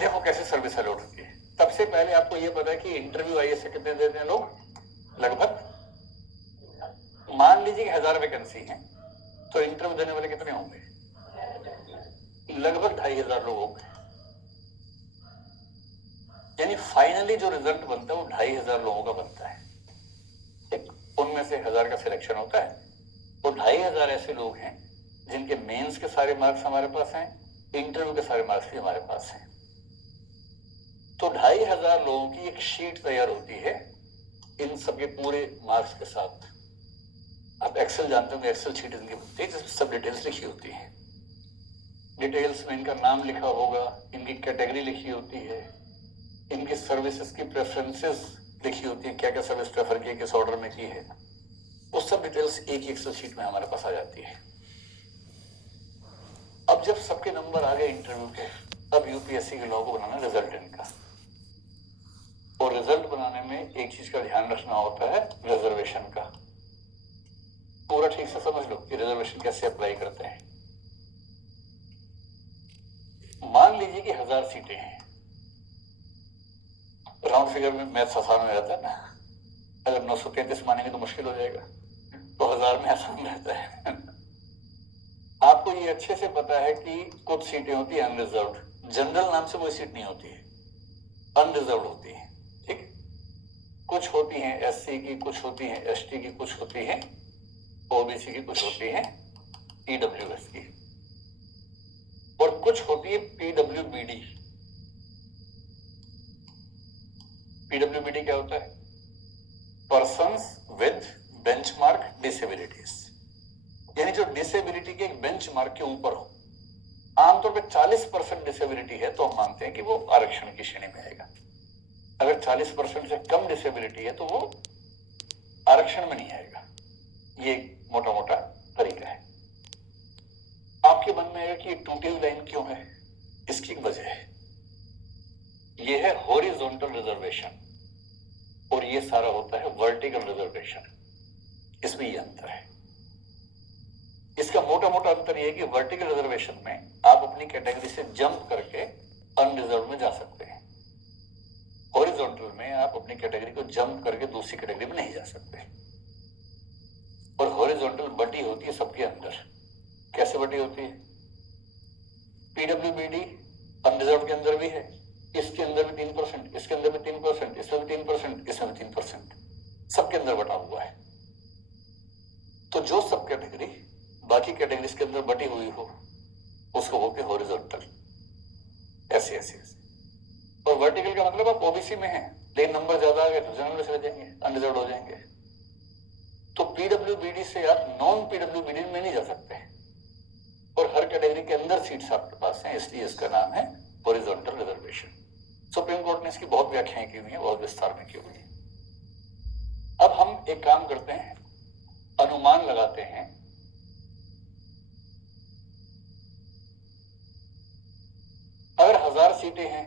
देखो कैसे service allot होती है। सबसे पहले आपको ये पता है कि इंटरव्यू आईए से कितने देते हैं लोग, लगभग मान लीजिए कि 1000 वैकेंसी है तो इंटरव्यू देने वाले कितने होंगे, लगभग 2500 लोग होंगे। यानी फाइनली जो रिजल्ट बनता है वो 2500 लोगों का बनता है। उनमें से 1000 का सिलेक्शन होता है। वो 2500 ऐसे लोग हैं जिनके मेंस के सारे मार्क्स हमारे पास हैं, इंटरव्यू के सारे मार्क्स भी हमारे पास हैं। तो 2500 लोगों की एक शीट तैयार होती है इन सबके पूरे मार्क्स के साथ। आप एक्सेल जानते होंगे, एक्सेल शीट इनकी बनती है जिसमें सब डिटेल्स लिखी होती है। डिटेल्स में इनका नाम लिखा होगा, इनकी कैटेगरी लिखी होती है, इनकी सर्विसेज की प्रेफरेंसेस लिखी होती है, क्या क्या सर्विस प्रेफर की, किस ऑर्डर में की है, वो सब डिटेल्स एक ही एक्सेल शीट में हमारे पास आ जाती है। अब जब सबके नंबर आ गए इंटरव्यू के, अब यूपीएससी के लोगों को बनाना रिजल्ट इनका। और रिजल्ट बनाने में एक चीज का ध्यान रखना होता है, रिजर्वेशन का। पूरा ठीक से समझ लो कि रिजर्वेशन कैसे अप्लाई करते हैं। मान लीजिए कि 1000 सीटें हैं, राउंड फिगर में मैथ्स आसान में रहता है ना, अगर 933 मानेंगे तो मुश्किल हो जाएगा, तो 1000 में आसान रहता है। आपको ये अच्छे से पता है कि कुछ सीटें होती है अनरिजर्व्ड, जनरल नाम से कोई सीट नहीं होती है, अनरिजर्व्ड होती है। ठीक, कुछ होती हैं एससी की, कुछ होती हैं एसटी की, कुछ होती हैं ओबीसी की, कुछ होती हैं ईडब्ल्यूएस की, और कुछ होती है पीडब्ल्यूबीडी। पीडब्ल्यूबीडी क्या होता है, पर्सन्स विद बेंचमार्क डिसेबिलिटीज, यानी जो डिसेबिलिटी के एक बेंचमार्क के ऊपर हो। आमतौर पे 40% डिसेबिलिटी है तो हम मानते हैं कि वो आरक्षण की श्रेणी में आएगा। अगर 40% से कम डिसेबिलिटी है तो वो आरक्षण में नहीं आएगा। ये मोटा मोटा तरीका है। आपके मन में आएगा कि ये टूटी हुई लाइन क्यों है, इसकी वजह है, ये है हॉरिजॉन्टल रिजर्वेशन और ये सारा होता है वर्टिकल रिजर्वेशन। इसमें ये अंतर है। इसका मोटा मोटा अंतर यह है कि वर्टिकल रिजर्वेशन में आप अपनी कैटेगरी से जंप करके अनरिजर्व में जा सकते हैं, हॉरिजॉन्टल में आप अपनी कैटेगरी को जंप करके दूसरी कैटेगरी में नहीं जा सकते। और हॉरिजॉन्टल बटी होती है सबके अंदर। कैसे बटी होती है, पीडब्ल्यूबीडी अनरिजर्व के अंदर भी है, इसके अंदर भी 3%, इसके अंदर भी 3%, इसमें भी 3%, इसमें भी 3%, सबके अंदर बटा हुआ है। तो जो सब कैटेगरी बाकी कैटेगरीज के अंदर बटी हुई हो उसको बोलते हैं हॉरिजॉन्टल। ऐसे ऐसे ऐसे। और वर्टिकल का मतलब आप ओबीसी में हैं लेकिन नंबर ज्यादा आ गए तो जनरल में चले जाएंगे, अनरिजर्व हो जाएंगे। तो पीडब्ल्यूबीडी से आप नॉन पीडब्ल्यूबीडी में नहीं जा सकते, और हर कैटेगरी के अंदर सीट्स आपके पास हैं, इसलिए इसका नाम है हॉरिजॉन्टल रिजर्वेशन। सुप्रीम कोर्ट ने इसकी बहुत व्याख्याएं की हुई हैं, बहुत विस्तार में की हुई है। अब हम एक काम करते हैं, अनुमान लगाते हैं। अगर 1000 सीटें हैं,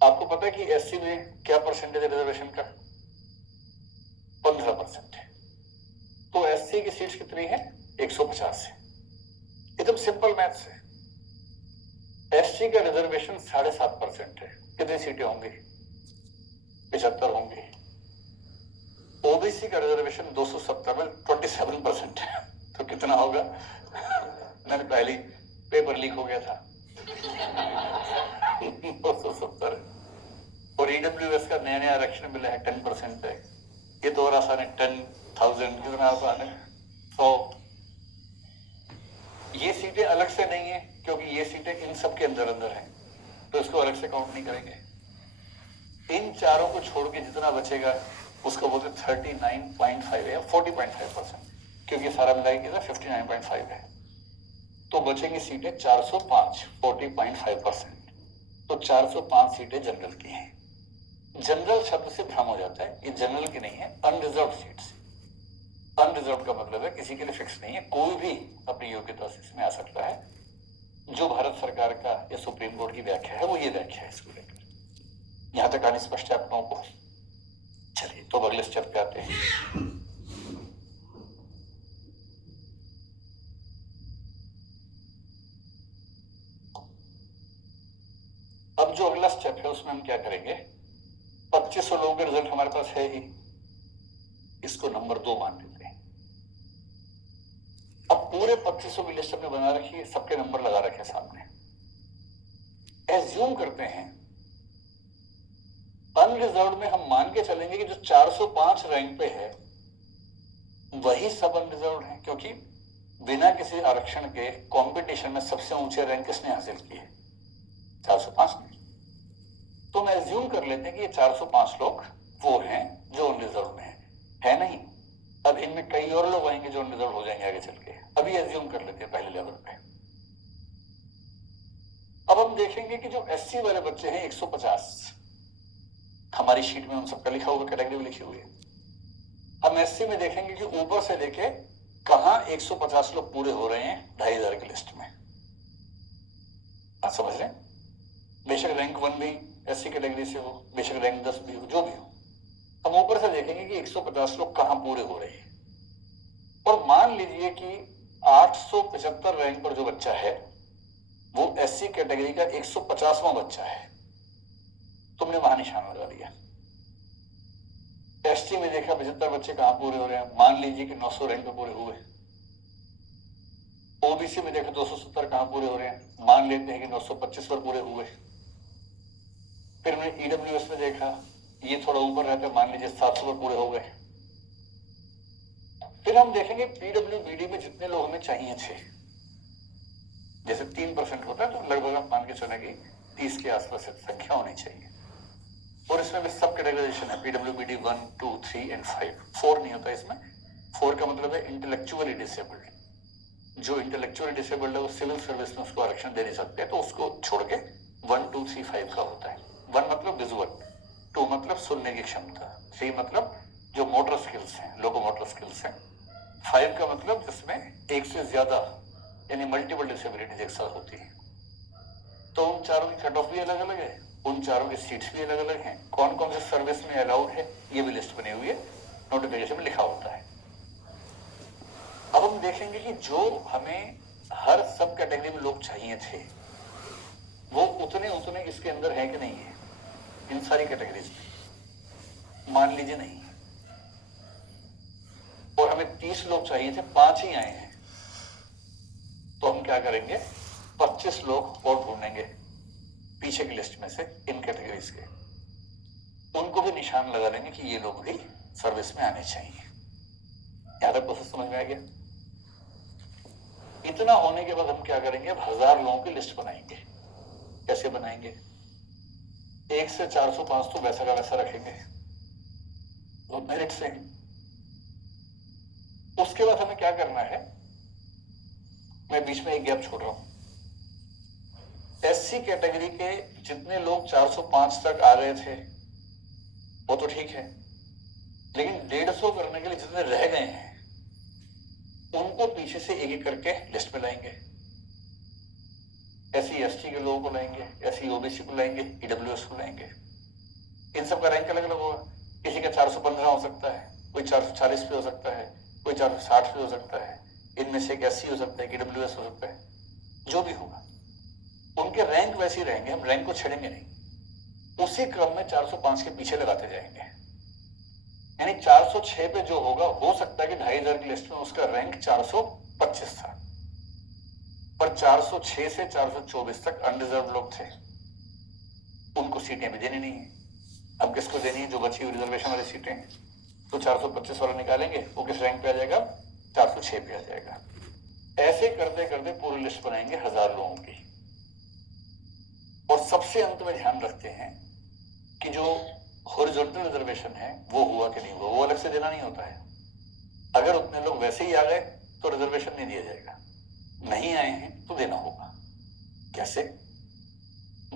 आपको पता है कि एससी में क्या परसेंटेज है रिजर्वेशन का, 15% है। तो एससी की सीट्स कितनी है, 150 है। एकदम सिंपल मैथ्स है। एससी का रिजर्वेशन 7.5% है, कितनी सीटें होंगी, 75 होंगी। ओबीसी का रिजर्वेशन 270 में 27% है, तो कितना होगा, मैंने पहले पेपर लीक हो गया था। 270 और ईडब्ल्यूएस का नया नया आरक्षण मिला है 10% है। ये तो और आसान है, 10,000 कितना आसान है, 100। ये सीटें अलग से नहीं है क्योंकि ये सीटें इन सब के अंदर अंदर है, तो इसको अलग से काउंट नहीं करेंगे। इन चारों को छोड़ के जितना बचेगा उसको बोलते 39.5 या 40.5%, क्योंकि सारा मिलाएंगे ना 59.5 है। तो बचेंगी सीटें 405, 40.5%। तो 405 सीटें जनरल की हैं। जनरल शब्द से भ्रम हो जाता है, ये जनरल की नहीं है, अनरिजर्व सीट्स। अनरिजर्व का मतलब है किसी के लिए फिक्स नहीं है, कोई भी अपनी योग्यता से इसमें आ सकता है। जो भारत सरकार का या सुप्रीम कोर्ट की व्याख्या है वो ये व्याख्या है इसको लेकर। यहां तक आनी स्पष्ट है आप लोगों को। चलिए तो अगले स्टेप पे आते हैं। अब जो अगला स्टेप है उसमें हम क्या करेंगे, 2500 लोगों का रिजल्ट हमारे पास है ही, इसको नंबर 2 मान लेते हैं। अब पूरे 2500 की लिस्ट हमने बना रखी है, सबके नंबर लगा रखे सामने। एज्यूम करते हैं अनरिजर्व्ड में हम मान के चलेंगे कि जो 405 रैंक पे है वही सब अनरिजर्व्ड है, क्योंकि बिना किसी आरक्षण के कंपटीशन में सबसे ऊंचे रैंक किसने हासिल किए, 405 ने। तो हम एज्यूम कर लेते हैं कि ये 405 लोग वो हैं जो अनरिजर्व्ड में है नहीं। अब इनमें कई और लोग आएंगे जो अनरिजर्व्ड हो जाएंगे आगे चल के, अभी एज्यूम कर लेते हैं पहले लेवल पे। अब हम देखेंगे कि जो एससी वाले बच्चे हैं 150, हमारी शीट में उन सबका लिखा हुआ, कैटेगरी में लिखी हुई है। हम एससी में देखेंगे कि ऊपर से लेके कहां 150 लोग पूरे हो रहे हैं 2500 की लिस्ट में। आप समझ रहे हैं? बेशक रैंक 1 भी एससी कैटेगरी से हो, बेशक रैंक 10 भी हो, जो भी हो, हम ऊपर से देखेंगे कि 150 लोग कहां पूरे हो रहे हैं। और मान लीजिए कि 875 रैंक पर जो बच्चा है वो एससी कैटेगरी का 150वां बच्चा है, तुमने वहां निशान लगा दिया। एसटी में देखा 75 बच्चे कहां पूरे हो रहे हैं, मान लीजिए कि 900 रैंक पे पूरे हुए। ओबीसी में देखा 270 कहां पूरे हो रहे हैं, मान लेते हैं कि 925 पर पूरे हुए। फिर हमने ईडब्ल्यूएस में देखा, ये थोड़ा ऊपर रहता है, मान लीजिए 700 पर पूरे हो गए। फिर हम देखेंगे पीडब्ल्यूबीडी में जितने लोग हमें चाहिए थे, जैसे 3% होता है तो लगभग आप मान के चलेंगे 30 के आसपास संख्या होनी चाहिए। और इसमें भी सब कैटेगराइजेशन है, पीडब्ल्यूबीडी 1, 2, 3 एंड 5। 4 नहीं होता इसमें। 4 का मतलब है इंटेलेक्चुअली डिसेबल्ड। जो इंटेलेक्चुअली डिसेबल्ड है वो सिविल सर्विस में उसको आरक्षण दे नहीं सकते, तो उसको छोड़ के 1, 2, 3, 5 का होता है। 1 मतलब विजुअल, 2 मतलब सुनने की क्षमता, 3 मतलब जो मोटर स्किल्स हैं, लोकोमोटर स्किल्स हैं, 5 का मतलब जिसमें एक से ज्यादा यानी मल्टीपल डिसेबिलिटीज एक साथ होती है। तो उन चारों की कट ऑफ भी अलग अलग है, उन चारों की सीट्स भी अलग अलग हैं, कौन कौन से सर्विस में अलाउड है ये भी लिस्ट बनी हुई है, नोटिफिकेशन में लिखा होता है। अब हम देखेंगे कि जो हमें हर सब कैटेगरी में लोग चाहिए थे वो उतने इसके अंदर है कि नहीं है, इन सारी कैटेगरीज में मान लीजिए नहीं है। और हमें 30 लोग चाहिए थे, 5 ही आए हैं, तो हम क्या करेंगे, 25 लोग और ढूंढेंगे पीछे की लिस्ट में से इन कैटेगरीज के, उनको भी निशान लगा लेंगे कि ये लोग भी सर्विस में आने चाहिए। यहां तक प्रोसेस समझ में आ गया? इतना होने के बाद हम क्या करेंगे, अब 1000 लोगों की लिस्ट बनाएंगे। कैसे बनाएंगे? 1 से 405 तो वैसा का वैसा रखेंगे, वो मेरिट से। उसके बाद हमें क्या करना है, मैं बीच में एक गैप छोड़ रहा हूं। एससी कैटेगरी के जितने लोग 405 तक आ रहे थे वो तो ठीक है, लेकिन 150 करने के लिए जितने रह गए हैं उनको पीछे से एक एक करके लिस्ट में लाएंगे। एससी एसटी के लोगों को लाएंगे, एससी ओबीसी को लाएंगे, ईडब्ल्यूएस को लाएंगे। इन सब का रैंक अलग अलग होगा, किसी का 415 हो सकता है, कोई 440 पे हो सकता है, कोई 460 पे हो सकता है, इनमें से एक एससी हो सकता है, ईडब्ल्यूएस हो सकता है, जो भी होगा उनके रैंक वैसे ही रहेंगे, हम रैंक को छेड़ेंगे नहीं, उसी क्रम में 405 के पीछे लगाते जाएंगे। यानी 406 पे जो होगा, हो सकता है कि 2500 की लिस्ट में उसका रैंक 425 था, पर 406 से 424 तक अनरिजर्व लोग थे, उनको सीटें भी देनी नहीं है। अब किसको देनी है? जो बची हुई रिजर्वेशन वाली सीटें हैं, तो 425 वाला निकालेंगे, वो किस रैंक पे आ जाएगा? 406 पे आ जाएगा। ऐसे करते करते पूरी लिस्ट बनाएंगे 1000 लोगों की। और सबसे अंत में ध्यान रखते हैं कि जो हॉरिजॉन्टल रिजर्वेशन है वो हुआ कि नहीं हुआ, वो अलग से देना नहीं होता है। अगर उतने लोग वैसे ही आ गए तो रिजर्वेशन नहीं दिया जाएगा, नहीं आए हैं तो देना होगा। कैसे?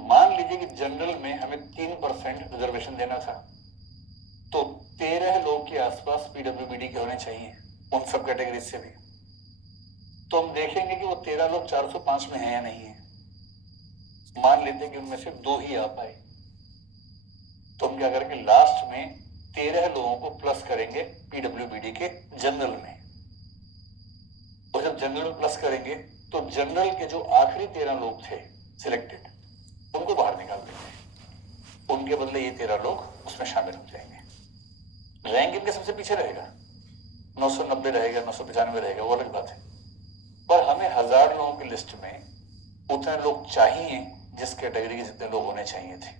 मान लीजिए कि जनरल में हमें 3% रिजर्वेशन देना था, तो 13 लोग के आसपास पीडब्ल्यूबीडी के होने चाहिए उन सब कैटेगरी से भी। तो हम देखेंगे कि वो 13 लोग 405 में है या नहीं है। मान लेते हैं कि उनमें से 2 ही आ पाए, तो हम क्या करेंगे, लास्ट में 13 लोगों को प्लस करेंगे पीडब्ल्यूबीडी के जनरल में। और जब जनरल में प्लस करेंगे तो जनरल के जो आखिरी 13 लोग थे सिलेक्टेड, उनको बाहर निकाल देंगे। उनके बदले ये 13 लोग उसमें शामिल हो जाएंगे। रैंक इनके सबसे पीछे रहेगा, 990 रहेगा, 995 रहेगा, वो अलग बात है। पर हमें 1000 लोगों की लिस्ट में उतने लोग चाहिए जिस कैटेगरी के जितने लोग होने चाहिए थे।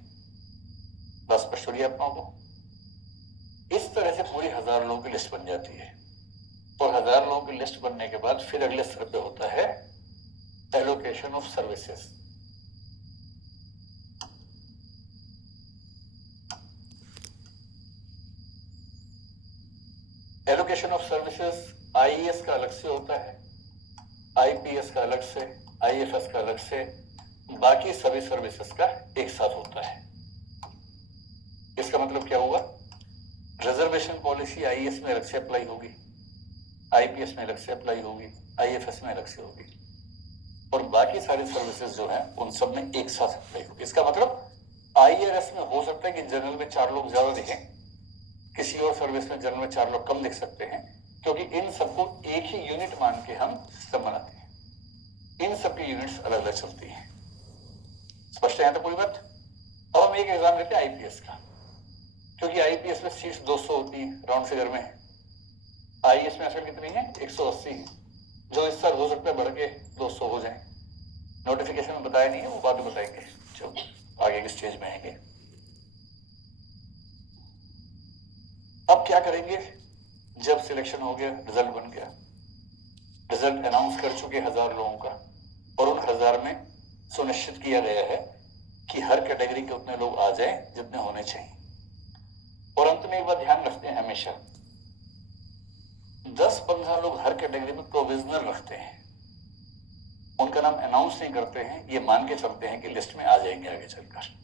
बस स्पष्ट हो गया आप लोगों को। इस तरह से पूरी 1000 लोगों की लिस्ट बन जाती है और 1000 लोगों की लिस्ट बनने के बाद फिर अगले स्तर पे होता है allocation of services. Allocation of services IAS का अलग से होता है, आईपीएस का अलग से, आईएफएस का अलग से, बाकी सभी सर्विसेज का एक साथ होता है। इसका मतलब क्या हुआ? रिजर्वेशन पॉलिसी आईएएस में अलग से अप्लाई होगी, आईपीएस में अलग से अप्लाई होगी, आईएफएस में अलग से होगी, और बाकी सारी सर्विसेज जो है उन सब में एक साथ अप्लाई होगी। इसका मतलब आईआरएस में हो सकता है कि जनरल में 4 लोग ज्यादा दिखें, किसी और सर्विस में जनरल में 4 लोग कम दिख सकते हैं, क्योंकि इन सबको एक ही यूनिट मान के हम सिस्टम बनाते हैं। इन सबकी यूनिट्स अलग अलग चलती हैं। स्पष्ट है यहां तक पूरी बात? अब हम एक एग्जाम लेते हैं आईपीएस का, क्योंकि आईपीएस में सीट्स 200 होती है राउंड फिगर में, आईएएस में आजकल कितनी है? 180 है, जो इस साल हो सकता है बढ़ के 200 हो जाए। नोटिफिकेशन में बताया नहीं है, वो बाद में बताएंगे जब आगे के स्टेज में आएंगे। अब क्या करेंगे? जब सिलेक्शन हो गया, रिजल्ट बन गया, रिजल्ट अनाउंस कर चुके 1000 लोगों का, और उन 1000 में सुनिश्चित किया गया है कि हर कैटेगरी के उतने लोग आ जाएं जितने होने चाहिए। और अंत में एक बात ध्यान रखते हैं हमेशा, 10-15 लोग हर कैटेगरी में प्रोविजनल रखते हैं, उनका नाम अनाउंस नहीं करते हैं, ये मान के चलते हैं कि लिस्ट में आ जाएंगे आगे चलकर।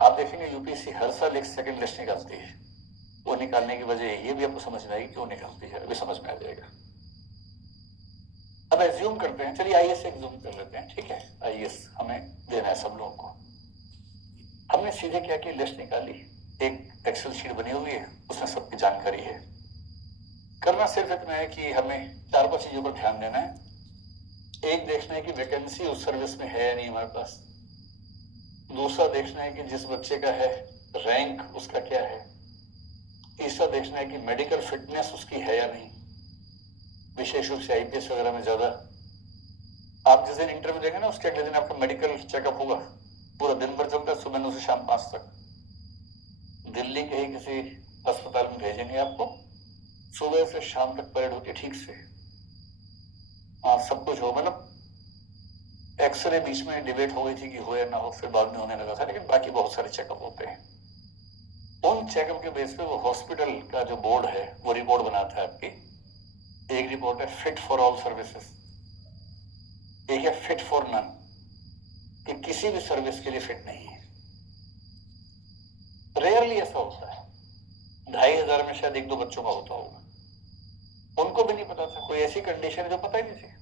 आप देखेंगे यूपीएससी हर साल एक सेकंड लिस्ट निकालती है, वो निकालने की वजह ये भी आपको समझ में आएगी क्यों निकालती है, अभी समझ में आ जाएगा। अब एज्यूम करते हैं, चलिए आईएएस एज्यूम कर लेते हैं, ठीक है, आईएएस हमें देना है सब लोगों को। हमने सीधे क्या की, लिस्ट निकाली, एक एक्सेल शीट बनी हुई है, उसमें सबकी जानकारी है। करना सिर्फ इतना है कि हमें 4-5 चीजों पर ध्यान देना है। एक, देखना है कि वैकेंसी उस सर्विस में है या नहीं हमारे पास। दूसरा, देखना है कि जिस बच्चे का है रैंक उसका क्या है। तीसरा, देखना है कि मेडिकल फिटनेस उसकी है या नहीं, विशेष रूप से आईपीएस वगैरह में ज्यादा। आप जिस दिन इंटरव्यू देंगे ना, उसके अगले दिन आपका मेडिकल चेकअप होगा, पूरा दिन भर चलता है, सुबह 9 से शाम 5 तक। दिल्ली के ही किसी अस्पताल में भेजेंगे आपको, सुबह से शाम तक परेड होती है ठीक से। हाँ, सब कुछ हो, मतलब एक्सरे बीच में डिबेट हो गई थी कि हो या ना हो, फिर बाद में होने लगा था, लेकिन बाकी बहुत सारे चेकअप होते हैं। उन चेकअप के बेस पे वो हॉस्पिटल का जो बोर्ड है वो रिपोर्ट बनाता है आपकी। एक रिपोर्ट है फिट फॉर ऑल सर्विसेज, एक है फिट फॉर नन, कि किसी भी सर्विस के लिए फिट नहीं है। रेयरली ऐसा होता है, 2500 में शायद 1-2 बच्चों का होता होगा, उनको भी नहीं पता था। कोई ऐसी कंडीशन है जो पता ही नहीं थी,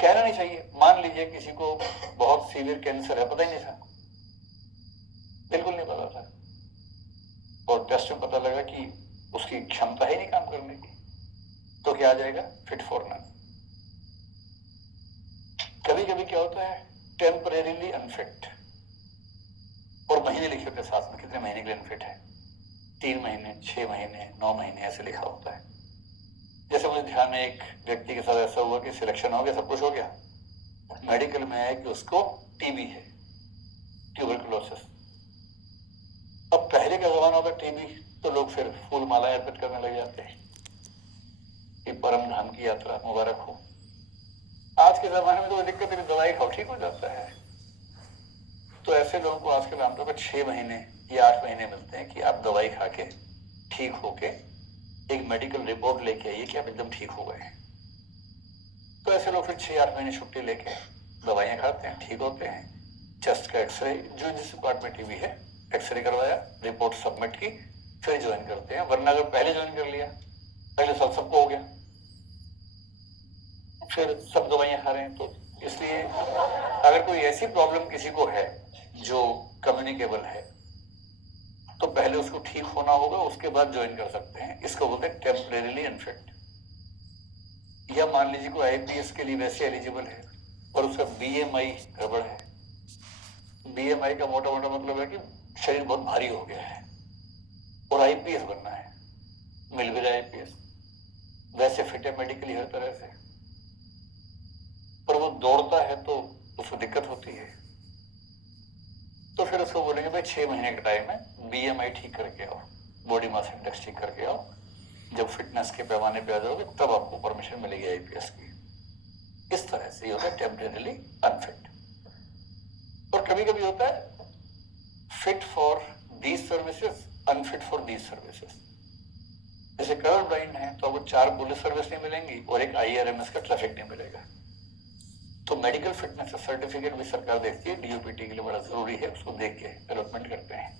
कहना नहीं चाहिए। मान लीजिए किसी को बहुत सीवियर कैंसर है, पता ही नहीं था, बिल्कुल नहीं पता था, और टेस्ट में पता लगा कि उसकी क्षमता ही नहीं काम करने की, तो क्या आ जाएगा? Fit for none. कभी कभी क्या होता है, टेम्परेरीली अनफिट, और महीने लिखे होते साथ में, कितने महीने के लिए अनफिट है, 3 महीने, 6 महीने, 9 महीने, ऐसे लिखा होता है। जैसे मुझे ध्यान है, एक व्यक्ति के साथ ऐसा हुआ कि सिलेक्शन हो गया, सब कुछ हो गया, मेडिकल में है कि उसको टीबी है, ट्यूबरकुलोसिस। अब पहले का जमाना होता टीबी, तो लोग फिर फूल मालाएं अर्पित करने लग जाते हैं कि परम धाम की यात्रा मुबारक हो। आज के जमाने में तो कोई दिक्कत नहीं, दवाई खाओ ठीक हो जाता है। तो ऐसे लोगों को आजकल आमतौर पर 6 महीने या 8 महीने मिलते हैं कि आप दवाई खा के ठीक होके एक मेडिकल रिपोर्ट लेके आइए कि आप एकदम ठीक हो गए। तो ऐसे लोग फिर 6-8 महीने छुट्टी लेके दवाइयां खाते हैं, ठीक होते हैं। चेस्ट का एक्सरे, जो जिस डिपार्टमेंट टीबी है, एक्सरे करवाया, रिपोर्ट सबमिट की, फिर ज्वाइन करते हैं। वरना अगर पहले ज्वाइन कर लिया, अगले साल सबको हो गया, फिर सब दवाइयां खा रहे हैं। तो इसलिए अगर कोई ऐसी प्रॉब्लम किसी को है जो कम्युनिकेबल है, तो पहले उसको ठीक होना होगा, उसके बाद ज्वाइन कर सकते हैं। इसको बोलते हैं टेम्परेरीली अनफिट। या मान लीजिए कोई आईपीएस के लिए वैसे एलिजिबल है और उसका बीएमआई गड़बड़ है, BMI का मोटा मोटा मतलब है कि शरीर बहुत भारी हो गया है और IPS बनना है, मिल भी रहा है IPS, वैसे फिट है मेडिकली हर तरह से, पर वो दौड़ता है तो उसको दिक्कत होती है। तो फिर उसको बोलेंगे भाई 6 महीने का टाइम है, BMI ठीक करके आओ, बॉडी मास इंडेक्स ठीक करके आओ, जब फिटनेस के पैमाने पे आ जाओगे तब आपको परमिशन मिलेगी IPS की। इस तरह से ये होता है टेम्परेरीली अनफिट। और कभी कभी होता है fit for these services, unfit for these services. जैसे कलर ब्लाइंड है तो आपको 4 पुलिस सर्विस नहीं मिलेंगी और एक IRMS का ट्रैफिक नहीं मिलेगा। तो मेडिकल फिटनेस सर्टिफिकेट भी सरकार देखती है, DOPT के लिए बड़ा जरूरी है, उसको देख के अलॉटमेंट करते हैं।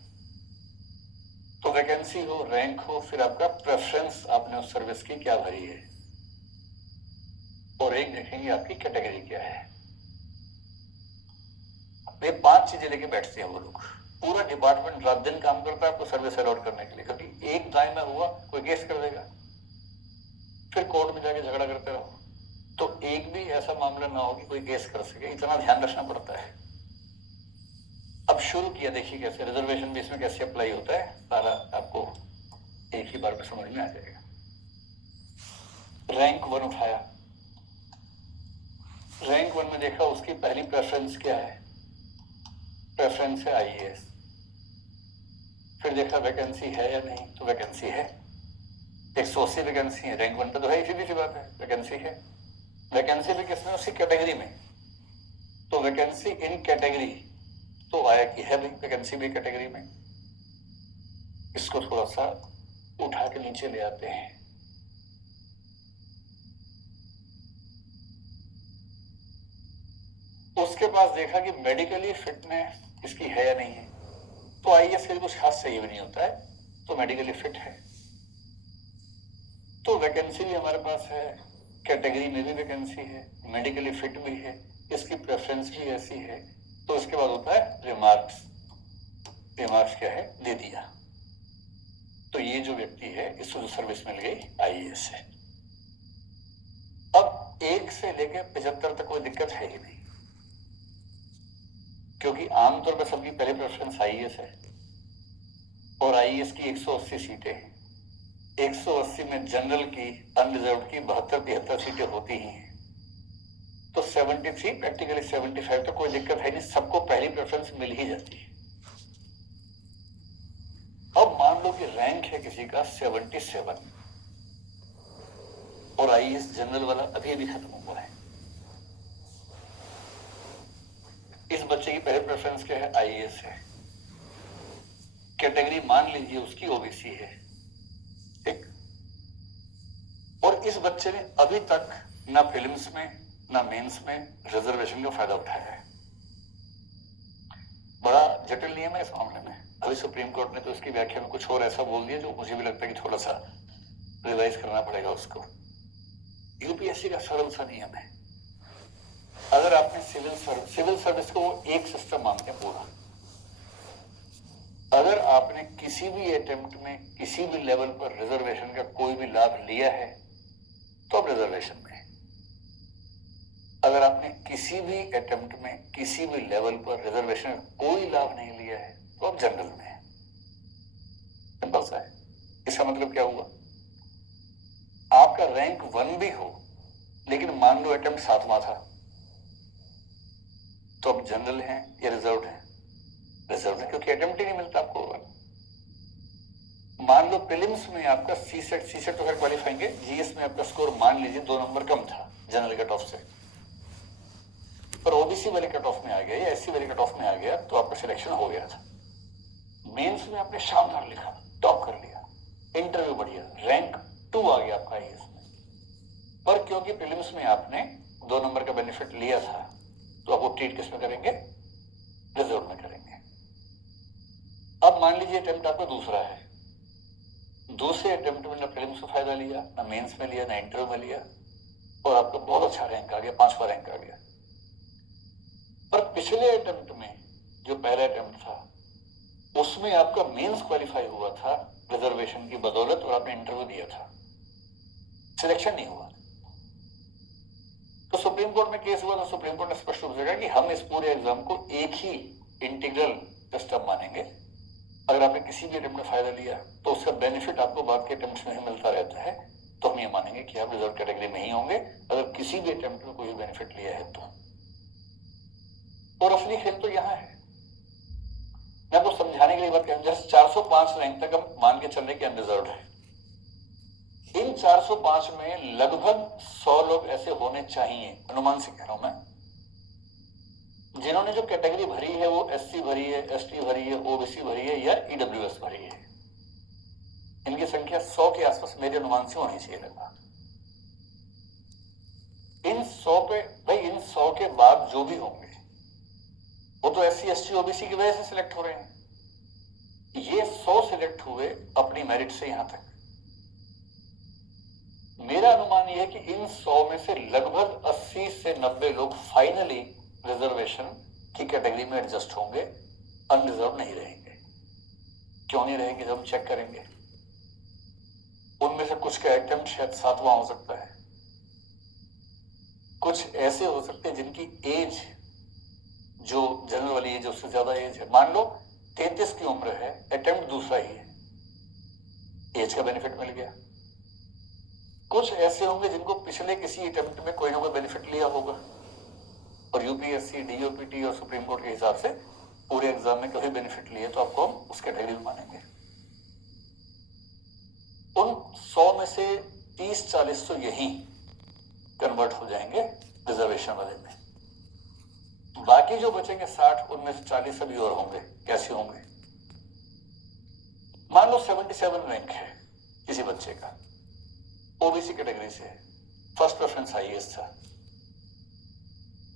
तो वैकेंसी हो, रैंक हो, फिर आपका प्रेफरेंस, आपने उस सर्विस की क्या भरी है, और एक देखेंगे आपकी कैटेगरी क्या है। ये 5 चीजें लेके बैठते हैं वो लोग। पूरा डिपार्टमेंट रात दिन काम करता है आपको सर्विस अलॉट करने के लिए, क्योंकि एक दाएं में हुआ कोई केस कर देगा, फिर कोर्ट में जाके झगड़ा करते रहो, तो एक भी ऐसा मामला ना हो कि कोई केस कर सके, इतना ध्यान रखना पड़ता है। अब शुरू किया, देखिए कैसे रिजर्वेशन भी इसमें कैसे अप्लाई होता है, सारा आपको एक ही बार में समझ में आ जाएगा। रैंक 1 उठाया, रैंक 1 में देखा उसकी पहली प्रेफरेंस क्या है, प्रेफरेंस है IAS। फिर देखा वैकेंसी है या नहीं, तो वैकेंसी है, 180 वैकेंसी है, रैंक 1 पे तो है, सीधी सी बात है, वैकेंसी है। वैकेंसी भी किसमें, उसी कैटेगरी में, तो वैकेंसी इन कैटेगरी, तो आया कि है भाई वैकेंसी भी कैटेगरी में। इसको थोड़ा सा उठा के नीचे ले आते हैं। उसके पास देखा कि मेडिकली फिटनेस इसकी है या नहीं है, तो IAS के लिए कुछ खास सही भी नहीं होता है, तो मेडिकली फिट है। तो वैकेंसी भी हमारे पास है, कैटेगरी में भी वैकेंसी है, मेडिकली फिट भी है, इसकी प्रेफरेंस भी ऐसी है। तो उसके बाद होता है रिमार्क्स। रिमार्क्स क्या है, दे दिया। तो ये जो व्यक्ति है इसको जो सर्विस मिल गई IAS है। अब 1 से लेकर 75 तक कोई दिक्कत है ही नहीं, क्योंकि आमतौर पर सबकी पहली प्रेफरेंस IAS है और IAS की 180 सीटें हैं। 180 में जनरल की, अनरिजर्व की 72-73 सीटें होती ही हैं, तो 73 प्रैक्टिकली 75 तक कोई दिक्कत है नहीं, सबको पहली प्रेफरेंस मिल ही जाती है। अब मान लो कि रैंक है किसी का 77 और IAS जनरल वाला अभी अभी खत्म हुआ है। इस बच्चे की पहली प्रेफरेंस क्या है, IAS है, कैटेगरी मान लीजिए उसकी OBC है, ठीक। और इस बच्चे ने अभी तक ना फिल्म्स में ना मेंस में रिजर्वेशन का फायदा उठाया है। बड़ा जटिल नियम है इस मामले में। अभी सुप्रीम कोर्ट ने तो इसकी व्याख्या में कुछ और ऐसा बोल दिया जो मुझे भी लगता है कि थोड़ा सा रिवाइज करना पड़ेगा उसको। UPSC का सरल सा नियम है, अगर आपने सिविल सर्विस को वो एक सिस्टम मानते हैं पूरा, अगर आपने किसी भी अटेम्प्ट में किसी भी लेवल पर रिजर्वेशन का कोई भी लाभ लिया है तो आप रिजर्वेशन में, अगर आपने किसी भी अटेम्प्ट में किसी भी लेवल पर रिजर्वेशन का कोई लाभ नहीं लिया है तो आप जनरल में है। सिंपल सा है। इसका मतलब क्या हुआ, आपका रैंक 1 भी हो लेकिन मान लो अटेम्प्ट 7वां था, तो अब जनरल हैं या रिजर्व हैं, रिजर्व है, क्योंकि अटेम्प्ट ही नहीं मिलता आपको। मान लो प्रीलिम्स में आपका सीसेट तो खैर क्वालिफाएंगे, GS में आपका स्कोर मान लीजिए 2 नंबर कम था जनरल कट ऑफ से, पर OBC वाले कट ऑफ में आ गया या SC वाले कट ऑफ में आ गया तो आपका सिलेक्शन हो गया था। मेंस में आपने शानदार लिखा, टॉप कर लिया, इंटरव्यू बढ़िया, रैंक 2 आ गया आपका IAS में, पर क्योंकि प्रीलिम्स में आपने 2 नंबर का बेनिफिट लिया था तो आपको ट्रीट किस में करेंगे, रिजर्व में करेंगे। अब मान लीजिए अटेम्प्ट आपका दूसरा है, दूसरे अटेम्प्ट में ना प्रीलिम्स में फायदा लिया, ना मेंस में लिया, ना इंटरव्यू में लिया, और आपका बहुत अच्छा रैंक आ गया, 5वां रैंक आ गया। पर पिछले अटेम्प्ट में जो पहला अटेम्प्ट था उसमें आपका मेंस क्वालिफाई हुआ था रिजर्वेशन की बदौलत और आपने इंटरव्यू दिया था, सिलेक्शन नहीं हुआ। तो सुप्रीम कोर्ट में केस हुआ तो सुप्रीम कोर्ट ने स्पष्ट रूप से कहा कि हम इस पूरे एग्जाम को एक ही इंटीग्रल जस्ट आप मानेंगे। अगर आपने किसी भी अटेम्प्ट में फायदा लिया तो उसका बेनिफिट आपको बाद के अटेम्प्ट में ही मिलता रहता है, तो हम ये मानेंगे कि आप रिजर्व कैटेगरी में ही होंगे अगर किसी भी अटेम्प्ट में कोई बेनिफिट लिया है तो। और असली खेल तो यहाँ है। मैं आपको समझाने के लिए बात करूं, जैसे 405 रैंक तक हम मान के चलने के अनरिजर्व है। इन 405 में लगभग 100 लोग ऐसे होने चाहिए, अनुमान से कह रहा हूं मैं, जिन्होंने जो कैटेगरी भरी है वो एससी भरी है, एसटी भरी है, ओबीसी भरी है या ईडब्ल्यूएस भरी है। इनकी संख्या 100 के आसपास मेरे अनुमान से होनी चाहिए लगभग। इन 100 पे भाई, इन 100 के बाद जो भी होंगे वो तो एससी एसटी ओबीसी की वजह से सिलेक्ट हो रहे हैं। ये 100 सिलेक्ट हुए अपनी मेरिट से यहां तक। मेरा अनुमान यह है कि इन 100 में से लगभग 80 से 90 लोग फाइनली रिजर्वेशन की कैटेगरी में एडजस्ट होंगे, अनरिजर्व नहीं रहेंगे। क्यों नहीं रहेंगे जब हम चेक करेंगे। उनमें से कुछ का अटेम्प्ट शायद 7वां हो सकता है, कुछ ऐसे हो सकते हैं जिनकी एज जो जनरल वाली एज उससे ज्यादा एज है। मान लो 33 की उम्र है, अटेम्प्ट दूसरा ही है, एज का बेनिफिट मिल गया। कुछ ऐसे होंगे जिनको पिछले किसी अटेम्प्ट में कोई ना कोई बेनिफिट लिया होगा और यूपीएससी, डीओपीटी और सुप्रीम कोर्ट के हिसाब से पूरे एग्जाम में कभी बेनिफिट लिए तो आपको हम उस कैटेगरी में मानेंगे। उन 100 में से 30-40 तो यही कन्वर्ट हो जाएंगे रिजर्वेशन वाले में। बाकी जो बचेंगे 60, उनमें से 40 अभी और होंगे। कैसे होंगे? मान लो 77 रैंक है किसी बच्चे का, ओबीसी कैटेगरी से, फर्स्ट प्रेफरेंस आईएएस था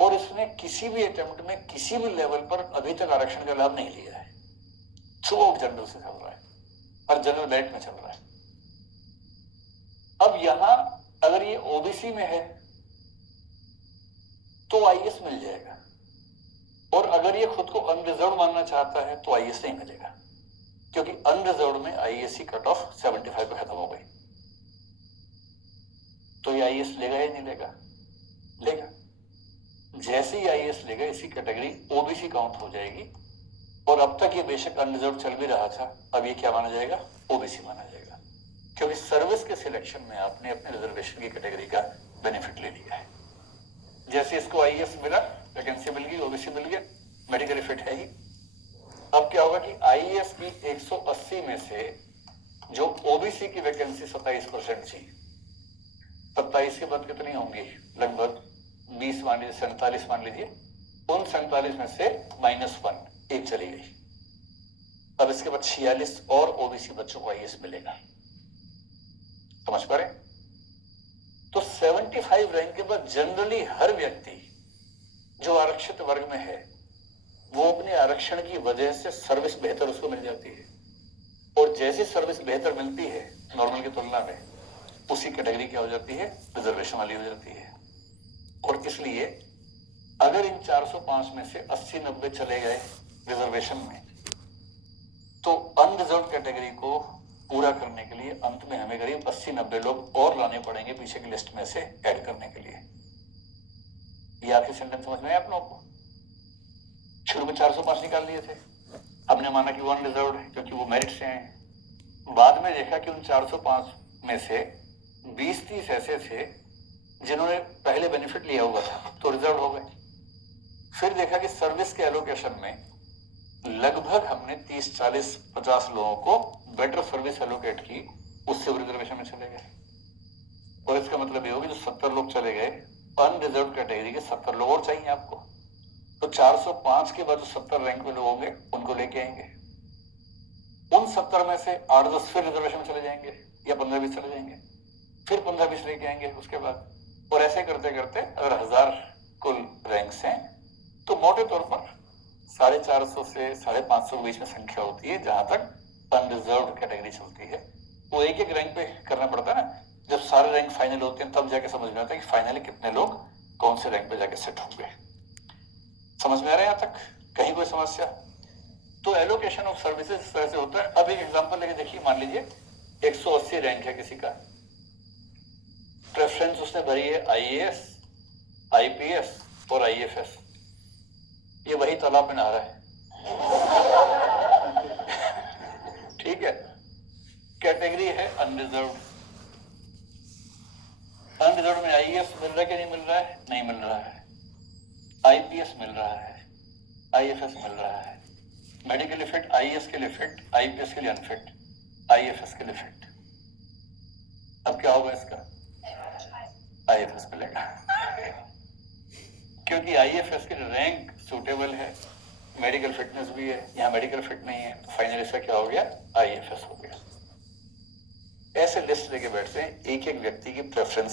और इसने किसी भी अटेम्प्ट में किसी भी लेवल पर अभी तक आरक्षण का लाभ नहीं लिया है, थ्रू आउट जनरल से चल रहा है और जनरल मेरिट में चल रहा है। अब यहां अगर ये ओबीसी में है तो आईएएस मिल जाएगा, और अगर ये खुद को अनरिजर्व मानना चाहता है तो आईएएस नहीं मिलेगा, क्योंकि अनरिजर्व में आईएएस की कट ऑफ 75 पे खत्म हो गई। तो ये आईएएस लेगा या नहीं लेगा? लेगा। जैसे ही आईएएस लेगा इसी कैटेगरी ओबीसी काउंट हो जाएगी, और अब तक ये बेशक अनरिजर्व चल भी रहा था, अब ये क्या माना जाएगा? ओबीसी माना जाएगा, क्योंकि सर्विस के सिलेक्शन में आपने अपने रिजर्वेशन की कैटेगरी का बेनिफिट ले लिया है। जैसे इसको आईएएस मिला, वैकेंसी मिल गई, ओबीसी मिल गया, मेडिकल फिट है ही। अब क्या होगा कि आईएएस की 180 में से जो ओबीसी की वैकेंसी 27% थी, 27 के बाद कितनी होंगी? लगभग 20 मान लीजिए, 47 मान लीजिए। उन 47 में से -1 एक चली गई। अब इसके बाद 46 और ओबीसी बच्चों को आईएएस मिलेगा। समझ पा रहे? तो 75 रैंक के बाद जनरली हर व्यक्ति जो आरक्षित वर्ग में है वो अपने आरक्षण की वजह से सर्विस बेहतर उसको मिल जाती है, और जैसी सर्विस बेहतर मिलती है नॉर्मल की तुलना में, उसी कैटेगरी क्या हो जाती है? रिजर्वेशन वाली हो जाती है। और इसलिए अगर इन 405 में से 80-90 चले गए रिजर्वेशन में, तो अनरिजर्व कैटेगरी को पूरा करने के लिए अंत में हमें करीब 80-90 लोग और लाने पड़ेंगे पीछे की लिस्ट में से ऐड करने के लिए। ये आपकी सेंटेंस समझ में आया आप लोगों को? शुरू में 405 निकाल लिए थे, हमने माना कि वो अनरिजर्व है क्योंकि वो मेरिट से हैं। बाद में देखा कि उन 405 में से 20-30 ऐसे थे जिन्होंने पहले बेनिफिट लिया हुआ था तो रिजर्व हो गए। फिर देखा कि सर्विस के एलोकेशन में लगभग हमने 30-40-50 लोगों को बेटर सर्विस एलोकेट की, उससे वो रिजर्वेशन में चले गए। और इसका मतलब ये होगा जो 70 लोग चले गए, अनरिजर्व कैटेगरी के 70 लोग और चाहिए आपको, तो 405 के बाद जो 70 रैंक में लोग होंगे उनको लेके आएंगे। उन 70 में से 8-10 फिर रिजर्वेशन में चले जाएंगे, या 15-20 चले जाएंगे, फिर 15-20 लेके आएंगे उसके बाद, और ऐसे करते करते अगर 1000 कुल रैंक्स हैं तो मोटे तौर पर 450 से 550 के बीच में संख्या होती है जहां तक अनरिजर्व कैटेगरी चलती है। वो एक एक रैंक पे करना पड़ता है ना, जब सारे रैंक फाइनल होते हैं तब जाके समझ में आता है कि फाइनली कितने लोग कौन से रैंक पे जाके सेट होंगे। समझ में आ रहा है यहाँ तक? कहीं कोई समस्या? तो एलोकेशन ऑफ सर्विसेज इस तरह से होता है। अब एक एग्जांपल लेके देखिए, मान लीजिए 180 रैंक है किसी का, प्रेफरेंस उसने भरी है आईएएस, आईपीएस और आईएफएस। ये वही तालाब में नहा रहा है, अनरिजर्व। अनरिजर्व में आईएएस मिल रहा है कि नहीं मिल रहा है? नहीं मिल रहा है। आईपीएस मिल रहा है, आईएफएस मिल रहा है। मेडिकली फिट, आईएएस के लिए फिट, आईपीएस के लिए अनफिट, आईएफएस के लिए फिट। अब क्या होगा इसका? आईएफएस मिलेगा क्योंकि आईएफएस के लिए रैंक सूटेबल है, मेडिकल फिटनेस भी है, यहाँ मेडिकल फिट नहीं है, तो फाइनली इसका क्या हो गया? आईएफएस हो गया। ऐसे लिस्ट लेके बैठते हैं, एक एक व्यक्ति की प्रेफरेंस